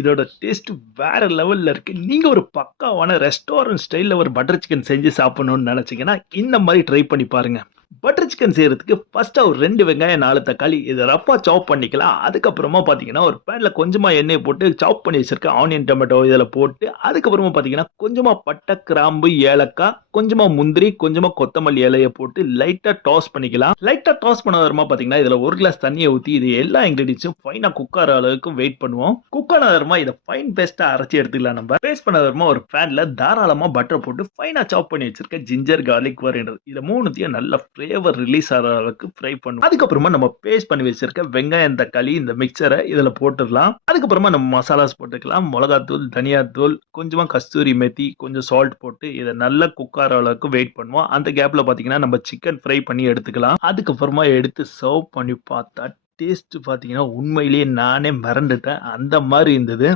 இதோட டேஸ்ட் வேற லெவல்ல இருக்கு. நீங்க ஒரு பக்காவான ரெஸ்டாரண்ட் ஸ்டைல்ல ஒரு பட்டர் சிக்கன் செஞ்சு சாப்பிடணும்னு நெனச்சீங்கன்னா, இந்த மாரி ட்ரை பண்ணி பாருங்க. பட்டர் சிக்கன் செய்றதுக்கு ஃபர்ஸ்ட்டா ஒரு 2 வெங்காயம், 4 தக்காளி இத ரஃப்பா சாப் பண்ணிக்கலாம். அதுக்கப்புறமா பார்த்தீங்கன்னா, ஒரு பேன்ல கொஞ்சமா எண்ணெய போட்டு சாப் பண்ணி வச்சிருக்க ஆனியன், டொமேட்டோ இதில போட்டு, அதுக்கப்புறமா பார்த்தீங்கன்னா, கொஞ்சமா பட்டை, கிராம்பு, ஏலக்காய், கொஞ்சமா முந்திரி, கொஞ்சமா கொத்தமல்லி இலைய போட்டு லைட்டா டாஸ் பண்ணிக்கலாம். லைட்டா டாஸ் பண்ணதுக்கப்புறமா பார்த்தீங்கன்னா, இதில 1 கிளாஸ் தண்ணீய ஊத்தி, இது எல்லா இன்கிரீடியன்ட்ஸும் ஃபைனா குக் ஆற அளவுக்கு வெயிட் பண்ணுவோம். குக் ஆனதுக்கப்புறமா இத ஃபைன் பேஸ்ட்டா அரைச்சு எடுத்துக்கலாம் நம்ப. பேஸ்ட் பண்ணதுக்கப்புறமா ஒரு பேன்ல தாராளமா பட்டர் போட்டு ஃபைனா சாப் பண்ணி வச்சிருக்க ஜிஞ்சர், கார்லிக், கொரியாண்டர் இத 3த்தையும் நல்லா ஃப்ளேவர் ரிலீஸ் ஆற அளவுக்கு ஃப்ரை பண்ணுவோம். அதுக்கப்புறமா நம்ம பேஸ்ட் பண்ணி வச்சிருக்க வெங்காயம், தக்காளி இந்த மிக்ஸர இதில போட்டுறலாம். அதுக்கப்புறமா நம்ம மசாலாஸ் போட்டுக்கலாம். மொளகாத்தூள், தனியாத்தூள், கொஞ்சமா கஸ்தூரி மேத்தி, கொஞ்சம் சால்ட் போட்டு இத நல்லா குக் ஆற அளவுக்கு வெயிட் பண்ணுவோம். அந்த கேப்ல பார்த்தீங்கன்னா, நம்ம சிக்கன் ஃப்ரை பண்ணி எடுத்துக்கலாம். அதுக்கப்புறமா எடுத்து சர்வ் பண்ணி பார்த்தா, டேஸ்ட் பார்த்தீங்கன்னா, உண்மையிலேயே நானே மிரண்டுட்டேன். அந்த மாரி இருந்தது.